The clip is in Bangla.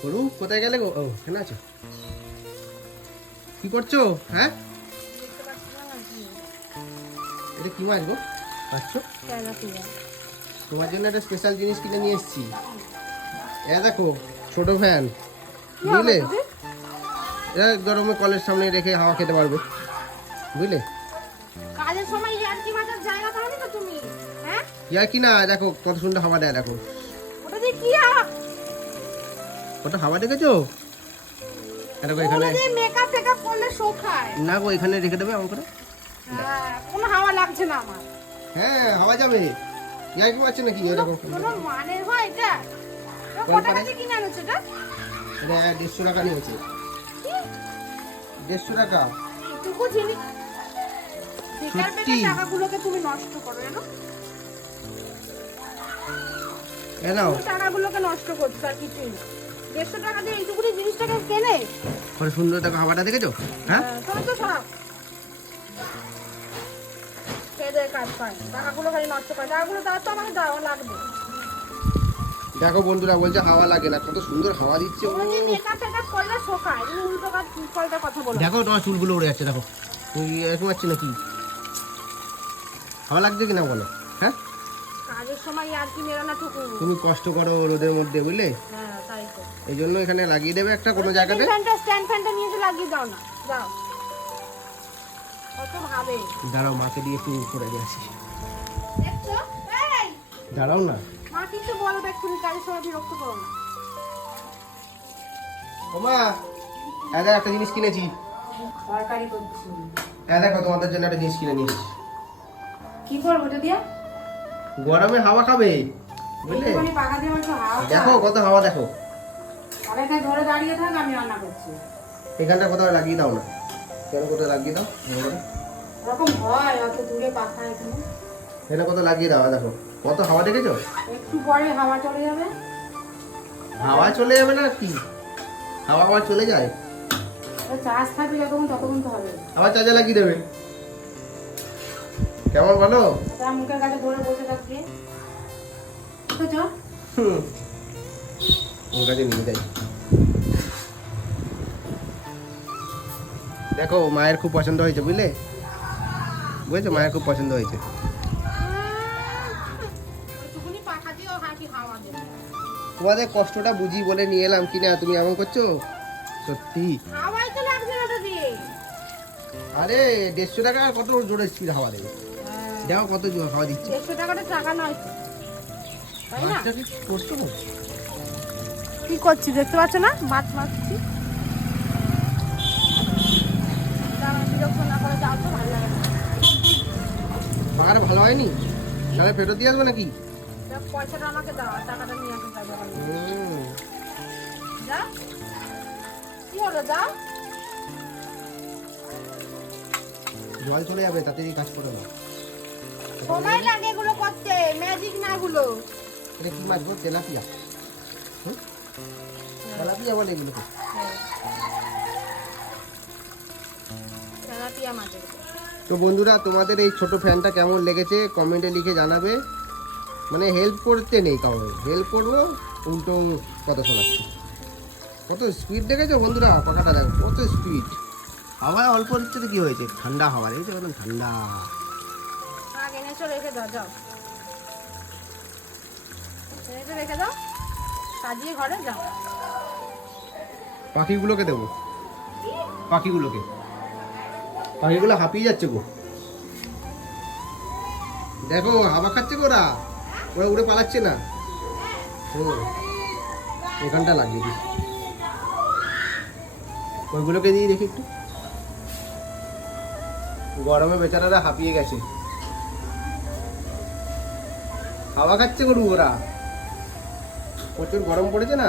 গরু কোথায় গেলে গো? ও এখানে আছো। কি করছো? হ্যাঁ, এটা কি মাছ গো পাচ্ছ? তোমার জন্য একটা স্পেশাল জিনিস কিনে নিয়ে এসেছি। এ দেখো, ছোট ফ্যান, বুঝলে? এটা গরমে কলের সামনে রেখে হাওয়া খেতে পারবে, বুঝলে? কাজের সময় ইয়ার্কি মাথার জায়গা পাও না তো তুমি, হ্যাঁ? ইয়ার্কি না, দেখো কত সুন্দর হাওয়া দেয়, দেখো ওটা দিয়ে কি হাওয়া? কত হাওয়া দেখেছো? দেখো এখানে ওটা দিয়ে মেকআপ টেকআপ করলে শোকায়। না গো, এখানে রেখে দেবে এমন করে। হ্যাঁ, কোনো হাওয়া লাগছে না আমার। হ্যাঁ, হাওয়া যাবে। ইয়ার্কি মারছে নাকি? এরকম কোনো মানে হয় এটা? তো কত টাকা দিয়ে কিনে আনছো এটা? এটা 150 টাকা নিয়েছে। 150 টাকা? এইটুকু জিনিস বেকার বেকার টাকাগুলোকে তুমি নষ্ট করো, জানো? এ নাও, টাকাগুলোকে নষ্ট করছো আর কিছুই না। 150 টাকা দিয়ে এইটুকু জিনিসটাকে কেনে? কত সুন্দর দেখো হাওয়াটা, দেখেছো? হ্যাঁ, তুমি তো সব খেয়ে কাজ পায়, টাকাগুলো খালি নষ্ট করে। টাকাগুলো দাও তো, আমাকে দাও, লাগবে। দেখো বন্ধুরা বলছে হাওয়া লাগে না, কত সুন্দর হাওয়া দিচ্ছে। ও তুমি মেকআপ টেকআপ করলে শোকায়, তুমি উল্টো পাল্টা কথা বলো। দেখো তোমার চুলগুলো উড়ে যাচ্ছে, দেখো তুমি এরকম পাচ্ছি নাকি? হাওয়া লাগছে কিনা বলো? হ্যাঁ, কাজের সময় আর কি মেরো না টুকু। তুমি কষ্ট করো রোদের মধ্যে, বুঝলে? হ্যাঁ, তাই তো। এই জন্য এখানে লাগিয়ে দেবে একটা কোনো জায়গাতে। স্ট্যান্ড ফ্যানটা নিয়ে এসে লাগিয়ে দাও না, দাও। কত ভাবে। দাঁড়াও, মাকে দিয়ে একটু করে দিয়ে আসি। দেখছো? এই, দাঁড়াও না। মা কিন্তু বলবে তুমি কাজের সময় বিরক্ত করো না। ও মা, দেখো একটা জিনিস কিনেছি। তরকারি করছি। দেখো তোমাদের জন্য একটা জিনিস কিনে নিয়ে এসেছি। কি করবো ওটা দিয়ে? গরমে হাওয়া খাবে, বুঝলে? একটুখানি পাখা দিয়ে একটু হাওয়া দেখো কত হাওয়া, দেখো। তাহলে এখানে ধরে দাঁড়িয়ে থাক, আমি রান্না করছি। এখানটা কোথাও লাগিয়ে দাও না, কেন কোথাও লাগিয়ে দাও, এরকম হয় অত দূরে পাখা এখানে। এখানে কোথাও লাগিয়ে দাও। দেখো কত হাওয়া, দেখেছো? একটু পরে হাওয়া চলে যাবে। হাওয়া চলে যাবে না কি? হাওয়া আবার চলে যায়, চার্জ থাকবে যতক্ষণ ততক্ষণ তো হবে। আবার চার্জে লাগিয়ে দেবে। কেমন বলো? তার মুখের কাছে ধরে বসে থাকবে, বুঝেছো? ওর কাছে নিয়ে যাই। দেখো মায়ের খুব পছন্দ হয়েছে, বুঝলে? বুঝেছো, মায়ের খুব পছন্দ হয়েছে। ওইটুকুনি পাখা দিয়ে ও হাঁটি হাওয়া দেবে। তোমাদের কষ্টটা বুঝি বলে নিয়ে এলাম, কিনা তুমি এমন করছো? সত্যি। হাওয়াই তো লাগছে না ওটা দিয়ে। আরে 150 টাকা আর কত জোরে স্পিড হাওয়া দেবে, দেখো কত জোরে হাওয়া দিচ্ছে। 150 টাকাটা টাকা নয় তো, তাই না? বাচ্চা কি করছো? কি করছি দেখতে পাচ্ছ না? মাছ মারছি। বিরক্ত না করে যাও তো, ভালো লাগে না। পাখাটা ভালো হয়নি, তাহলে ফেরত দিয়ে আসবো নাকি? পয়সাটা আমাকে দাও, আর টাকাটা নিয়ে আসতে যাবে। যা, কি হলো, যাও। জল চলে যাবে, তাড়াতাড়ি কাজ করে দাও। সময় লাগে এগুলো করতে, ম্যাজিক না এগুলো। এটা কি মাছ গো? তেলাপিয়া? তেলাপিয়া বলে এগুলোকে? তেলাপিয়া মাছ এগুলো। তো বন্ধুরা, তোমাদের এই ছোট ফ্যানটা কেমন লেগেছে কমেন্টে লিখে জানাবে। মানে হেল্প করতে নেই, কারণ হেল্প করবো উল্টো কথা শোনাচ্ছে। কত স্পিড দেখেছো বন্ধুরা? পাখাটা দেখো কত স্পিড। হাওয়া অল্প দিচ্ছে তো কি হয়েছে, ঠান্ডা হাওয়া দেখেছো, একদম ঠান্ডা। শাক এনেছো, রেখে দাও, যাও। এনেছো, রেখে দাও, সাজিয়ে ঘরে যাও। পাখিগুলোকে দেবো, পাখিগুলোকে। পাখিগুলো হাঁপিয়ে যাচ্ছে গো, দেখো হাওয়া খাচ্ছে গো ওরা, ওরা উড়ে পালাচ্ছে না। এখানটা লাগিয়ে দিই, ওইগুলোকে দিয়ে দেখি একটু। গরমে বেচারারা হাঁপিয়ে গেছে, হাওয়া খাচ্ছে গরু ওরা, প্রচুর গরম পড়েছে না।